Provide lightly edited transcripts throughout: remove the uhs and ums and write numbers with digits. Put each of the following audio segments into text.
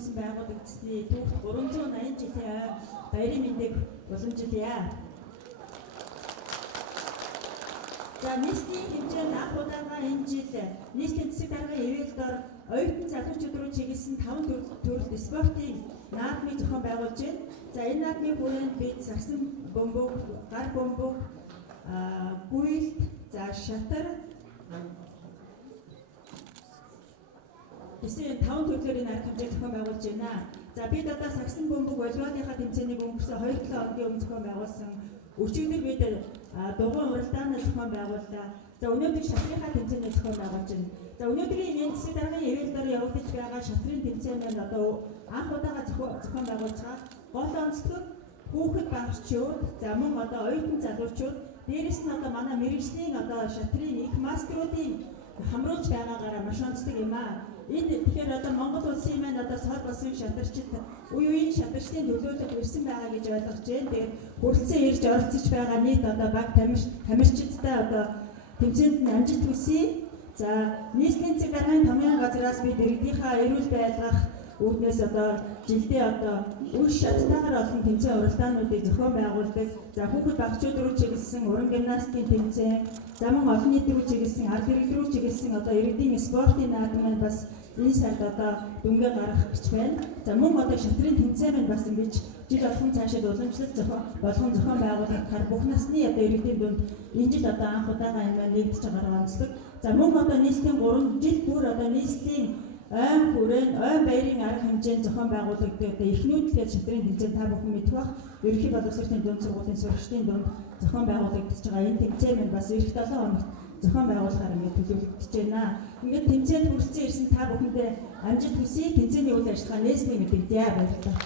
нүүсэн байгуулагдсны түүх 380 жилийн баярын мэндийг уламжилъя. За нийслэлийн хэмжээнд анх удаага энэ жил нийслэлийн засаг даргын ивэлдээр оюутан залуучууд руу чиглэсэн 5 төрөлт спортын наадмыг зохион байгуулж байна. За энэ наадмын хүрээнд бид сагсан бөмбөг, гар бөмбөг, гүйлт, за шатар гэсэн 5 төрлөөр энэ арга хэмжээг зохион байгуулж байна. За бид одоо сагсан бөмбөг волейболынхаа тэмцээнийг өнгөрсөн 2-7 хоногийн өмнө зохион байгуулсан. Өчигдөр бид дугуй уралдааны зохион байгууллаа. За өнөөдөр шатрынхаа тэмцээнийг зохион байгуулж байна. За өнөөдрийн энэ засаг даргын ивэлдээр явагдаж байгаа шатрын тэмцээнд одоо анх удаага зохион байгуулж байгаа гол онцлог хүүхэд багчууд, за мөн одоо оюутан залуучууд, дээрэс нь одоо манай мэрэгжлийн одоо шатрын их мастеруудын хамруулж байгаагаараа маш онцлог юм аа. Энэ тэгэхээр одоо Монгол улсын маань одоо сод болсон шатарчид үеийн шатарчдын төлөөлөлд ирсэн байгаа гэж ойлгож байна. Тэгээд хүрэлцэн ирж оролцож байгаа нийт одоо баг тамирчидтай одоо тэмцээнд нь амжилт хүсье. За нийслэлийн засаг даргын томьёон газраас бид иргэдийнхаа эрүүл байлгах үүднээс одоо жилдээ одоо үе шаттайгаар олон тэмцээн уралдаануудыг зохион байгуулдаг. За хүүхэд багчууд руу чиглэсэн уран гимнастикийн тэмцээн, за мөн олон нийт рүү чиглэсэн, ард иргэд рүү чиглэсэн одоо иргэдийн спортын наадам маань бас энэ сард одоо дүнгээ гаргах гэж байна. За мөн одоо шатрын тэмцээн маань бас ингэж жил болгон цаашид уламжлалт болгон зохион байгуулагдахаар бүх насны одоо иргэдийн дунд энэ жил одоо анх удаага энэ маань нэгдэж байгаа онцлог. За мөн одоо нийслэлийн 3 жил бүр одоо нийслэлийн ойн хүрээнд ойн баярын арга хэмжээнд зохион байгуулагддаг одоо эхнүүдлээд шатрын тэмцээн та бүхэн мэдэх бах. Ерөнхий боловсролын дунд сургуулийн сурагчдын дунд зохион байгуулагдаж байгаа энэ тэмцээн маань бас эх 7 хоногт зохион байгуулахаар ингээд төлөвлөгдөж байна. Ингээд тэмцээнд хүрэлцэн ирсэн та бүхэндээ амжилт хүсье. Тэмцээний үйл ажиллагаа нээсний мэдээлье. Баярлалаа.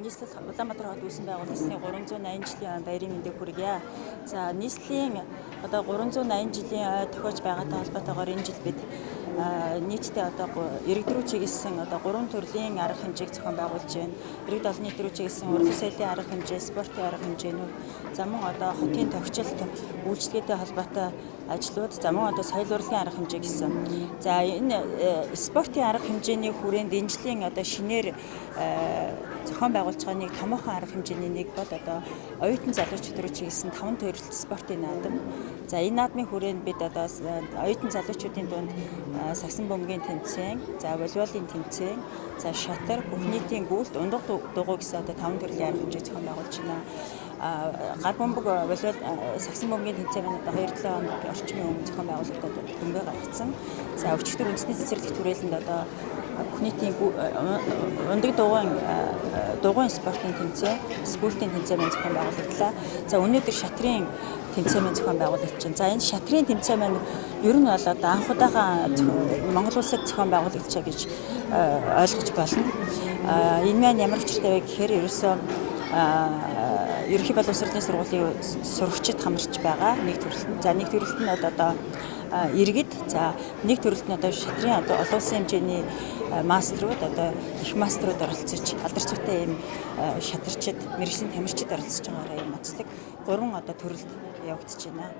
Нийслэл Улаанбаатар хот үүсгэн байгуулагдсны 380 жилийн баярын мэндийг хүргье. За нийслэлийн одоо 380 жилийн ой тохиож байгаатай холбоотойгоор энэ жил бид нийтдээ одоо иргэд рүү чиглэсэн одоо 3 төрлийн арга хэмжээг зохион байгуулж байна. Иргэд олон нийт рүү чиглэсэн уран бүтээлийн арга хэмжээ, спортын арга хэмжээнүүд, за мөн одоо хотын тохижилт үйлчлэгээтэй холбоотой ажлууд, за мөн одоо соёл урлагийн арга хэмжээ гэсэн. За энэ спортын арга хэмжээний хүрээнд энэ жилийн одоо шинээр зохион байгуулж байгаа нэг томоохон арга хэмжээний нэг бол одоо оюутан залуучууд руу чиглэсэн 5 төрөлт спортын наадам. За энэ наадмын хүрээнд бид одоо оюутан залуучуудын дунд сагсан бөмбөгийн тэмцээн, за волейболын тэмцээн, за шатар, бүх нийтийн гүйлт, ундаг дугуй гэсэн одоо 5 төрлийн арга хэмжээ зохион байгуулж байна. Гар бөмбөг волейбол сагсан бөмбөгийн тэмцээн маань одоо 2-7 хоног орчмын өмнө зохион байгуулагдаад дүнгээ гаргацсан. За өчигдөр үндэсний цэцэрлэгт хүрээлэнд одоо бүх нийтийн ундаг дугуйн спортын тэмцээн, спортын тэмцээн маань зохион байгуулагдлаа. За өнөөдөр шатрын тэмцээн маань зохион байгуулагдаж байна. За энэ шатрын тэмцээн маань ер нь бол одоо анх удаага Монгол улсад зохион байгуулагдчихаа гэж ойлгож болно. Энэ маань ямар учиртай вэ гэхээр ерөөсөө ерөнхий боловсролын сургуулийн сурагчид хамарч байгаа нэг төрөлт. За нэг төрөлт нь одоо иргэд, за нэг төрөлт нь одоо шатрын одоо олон улсын хэмжээний мастерууд, одоо их мастерууд оролцож, алдар цуутай ийм шатарчид, мэргэжлийн тамирчид оролцож байгаараа ийм онцлог 3 одоо төрөлт явагдаж байна.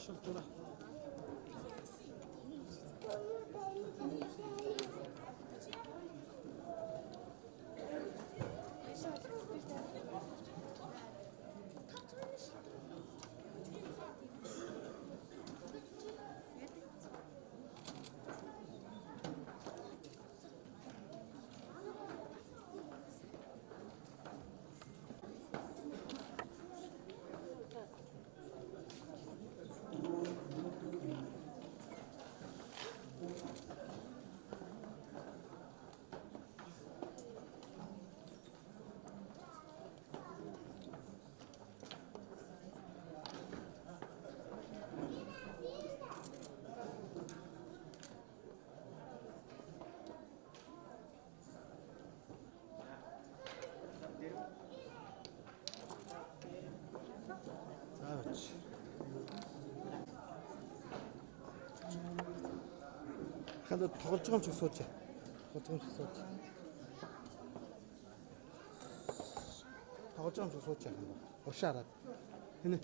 шилж байна. Ouch. Ханд тоглож байгаа юм чи сууж. Тоглож байгаа юм чи сууж. Тоглож байгаа юм чи сууж яах юм бэ? Уршаараад. Хинэ.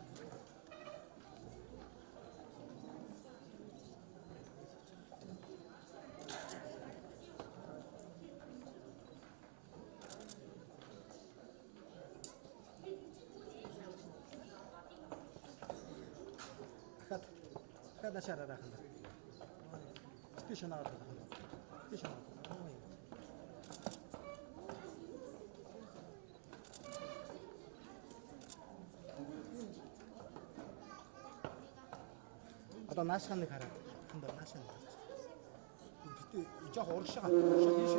Хада шараарах юм. Стишн аваад байна. Стишн. Одоо наашхан нэг хараа. Хандаа наашхан. Гэтэ жоох урагшаа. Ийш.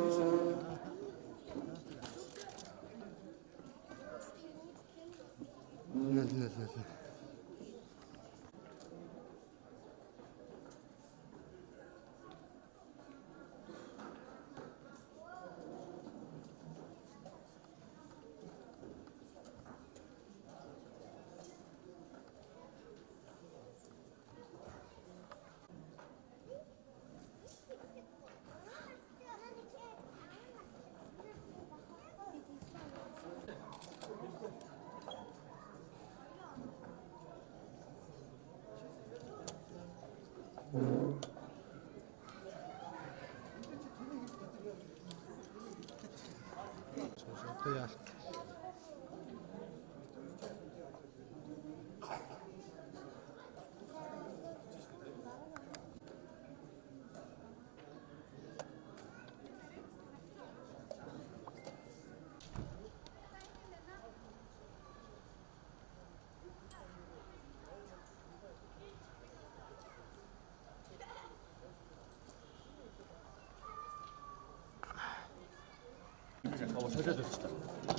Нэ. Яа. солиод өгч та.